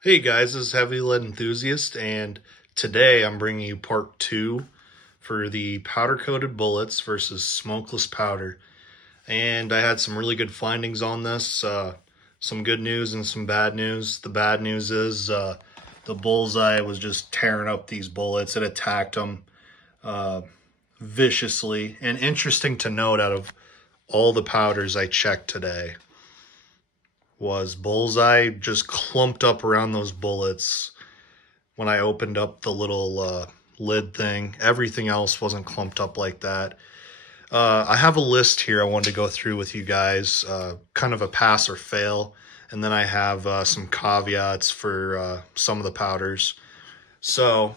Hey guys, this is Heavy Lead Enthusiast, and today I'm bringing you part 2 for the powder-coated bullets versus smokeless powder. And I had some really good findings on this, some good news and some bad news. The bad news is the bullseye was just tearing up these bullets. It attacked them viciously. And interesting to note, out of all the powders I checked today, was bullseye just clumped up around those bullets when I opened up the little lid thing. Everything else wasn't clumped up like that. I have a list here I wanted to go through with you guys, kind of a pass or fail, and then I have some caveats for some of the powders. So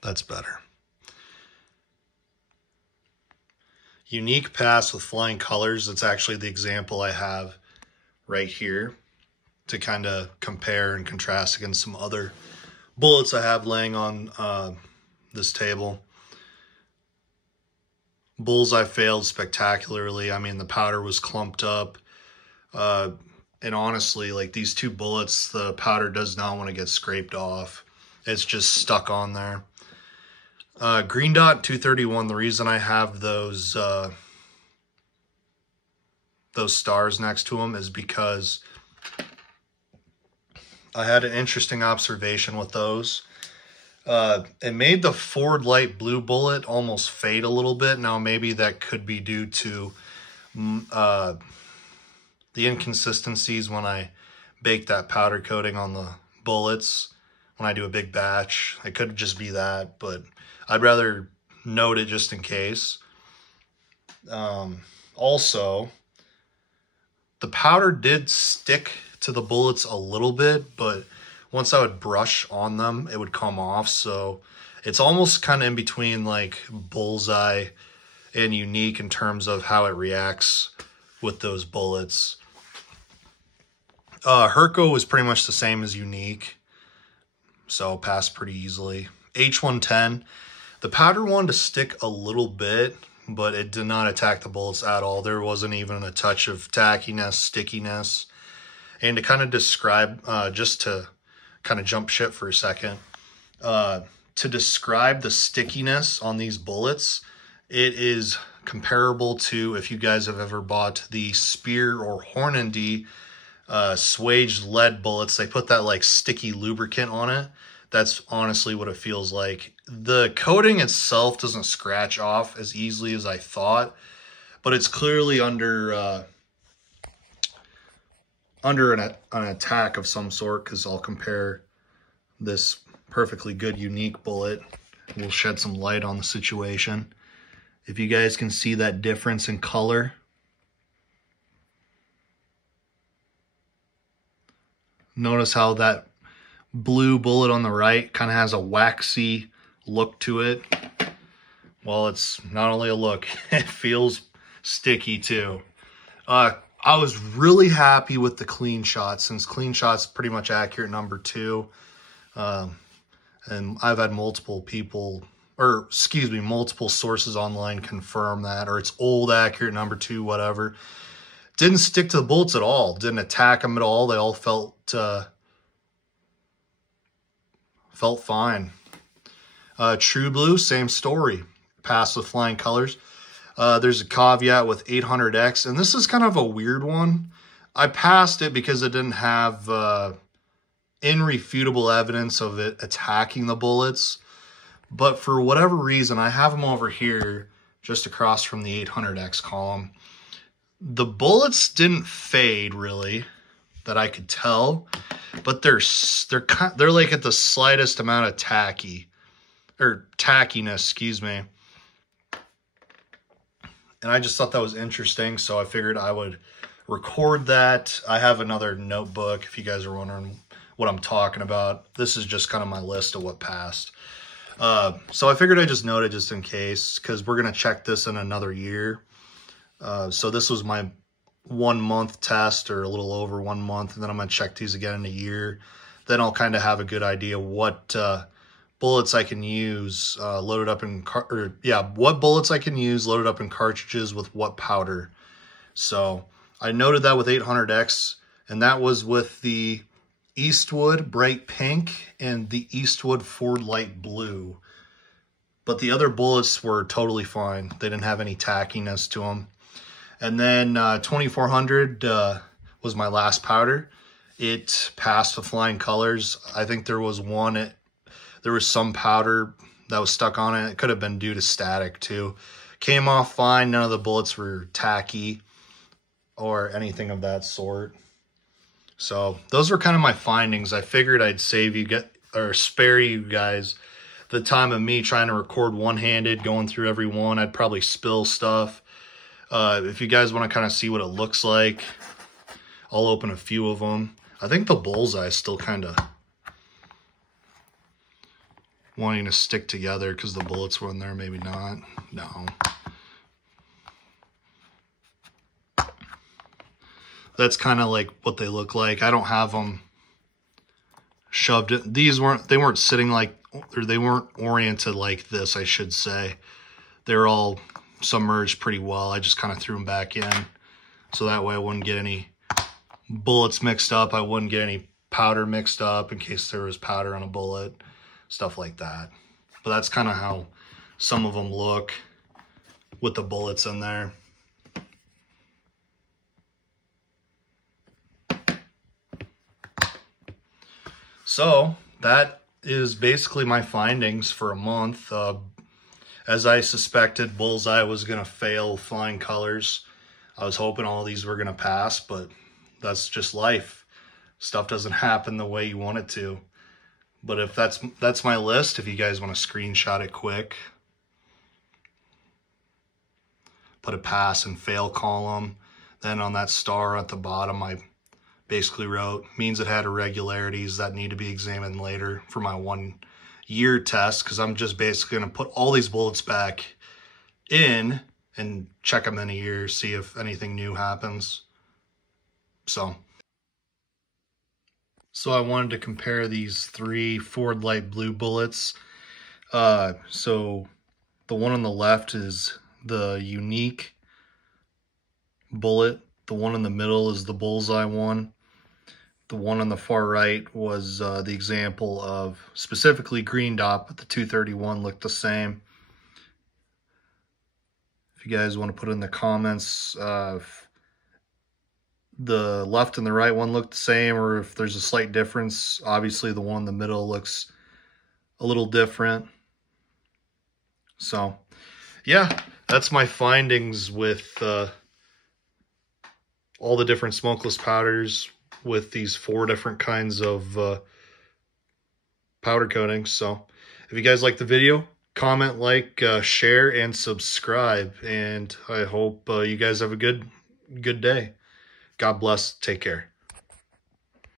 that's better. Unique pass with flying colors. That's actually the example I have right here to kind of compare and contrast against some other bullets I have laying on this table. Bullseye failed spectacularly. I mean, the powder was clumped up. And honestly, like these two bullets, the powder does not want to get scraped off. It's just stuck on there. Green Dot 231, the reason I have those stars next to them is because I had an interesting observation with those. It made the forward light blue bullet almost fade a little bit. Now, maybe that could be due to the inconsistencies when I bake that powder coating on the bullets when I do a big batch. It could just be that, but I'd rather note it just in case. Also, the powder did stick to the bullets a little bit, but once I would brush on them, it would come off. So it's almost kind of in between like bullseye and unique in terms of how it reacts with those bullets. Herco was pretty much the same as unique, so passed pretty easily. H110. The powder wanted to stick a little bit, but it did not attack the bullets at all. There wasn't even a touch of tackiness, stickiness. And to kind of describe, just to kind of jump ship for a second, to describe the stickiness on these bullets, it is comparable to if you guys have ever bought the Spear or Hornady swaged lead bullets. They put that like sticky lubricant on it. That's honestly what it feels like. The coating itself doesn't scratch off as easily as I thought, but it's clearly under an attack of some sort, because I'll compare this perfectly good unique bullet. We'll shed some light on the situation. If you guys can see that difference in color. Notice how that blue bullet on the right kind of has a waxy look to it. Well, it's not only a look, it feels sticky too. I was really happy with the clean shot, since clean shot's pretty much accurate number 2. And I've had multiple sources online confirm that, or it's old accurate number 2, whatever. Didn't stick to the bullets at all. Didn't attack them at all. They all felt fine. True Blue, same story. Passed with flying colors. There's a caveat with 800X, and this is kind of a weird one. I passed it because it didn't have irrefutable evidence of it attacking the bullets. But for whatever reason, I have them over here just across from the 800X column. The bullets didn't fade really, that I could tell, but they're like at the slightest amount of tackiness, excuse me. And I just thought that was interesting, so I figured I would record that. I have another notebook if you guys are wondering what I'm talking about. This is just kind of my list of what passed. So I figured I'd just note it just in case, because we're going to check this in another year. So this was my 1 month test, or a little over 1 month, and then I'm going to check these again in a year. Then I'll kind of have a good idea what bullets I can use loaded up in what bullets I can use loaded up in cartridges with what powder. So I noted that with 800X, and that was with the Eastwood Bright Pink and the Eastwood Ford Light Blue. But the other bullets were totally fine. They didn't have any tackiness to them. And then 2400 was my last powder. It passed with flying colors. I think there was some powder that was stuck on it. It could have been due to static too. Came off fine. None of the bullets were tacky or anything of that sort. So those were kind of my findings. I figured I'd spare you guys the time of me trying to record one-handed, going through every one. I'd probably spill stuff. If you guys want to kind of see what it looks like, I'll open a few of them. I think the bullseye is still kind of wanting to stick together because the bullets were in there. Maybe not. No. That's kind of like what they look like. I don't have them shoved in. They weren't sitting like, or they weren't oriented like this, I should say. They're all submerged pretty well. I just kind of threw them back in. So that way I wouldn't get any bullets mixed up. I wouldn't get any powder mixed up in case there was powder on a bullet. Stuff like that. But that's kind of how some of them look with the bullets in there. So that is basically my findings for a month. As I suspected, Bullseye was going to fail flying colors. I was hoping all these were going to pass, but that's just life. Stuff doesn't happen the way you want it to. But if that's my list, if you guys want to screenshot it quick, put a pass and fail column. Then on that star at the bottom, I basically wrote, means it had irregularities that need to be examined later for my 1 year test, because I'm just basically going to put all these bullets back in and check them in a year, see if anything new happens. So I wanted to compare these 3 Ford Light Blue bullets. So the one on the left is the unique bullet. The one in the middle is the bullseye one. The one on the far right was the example of specifically green dot, but the 231 looked the same. If you guys want to put in the comments if the left and the right one look the same, or if there's a slight difference. Obviously the one in the middle looks a little different. So yeah, that's my findings with all the different smokeless powders with these 4 different kinds of powder coatings. So if you guys like the video, comment, like, share, and subscribe. And I hope you guys have a good day. God bless. Take care.